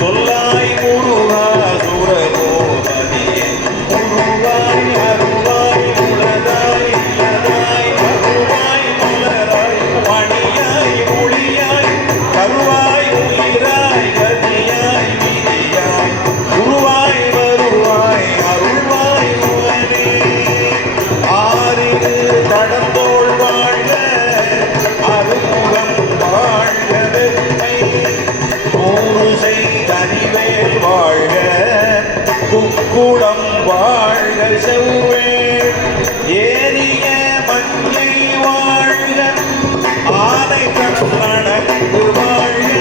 சொல்லாய் முருகா சுரபோதனியே முருவாய் அருவாய் உளதாய் இல்லதாய் மறுவாய் மலராய் மணியாய் ஒளியாய் கருவாய் உயிராய் கதியாய் விதியாய் குருவாய் வருவாய் அருள்வாய் முகனே ஆறிரு தடந்தோள் வாழ்க அருமுகம் வாழ்க வெண்மை நூறுசை தனிவேல் வாழ்க குக்குடம் வாழ்க செவ்வேள் ஏரிய மங்கை வாழ்க ஆனை கண்ணனக்கு வாழ்க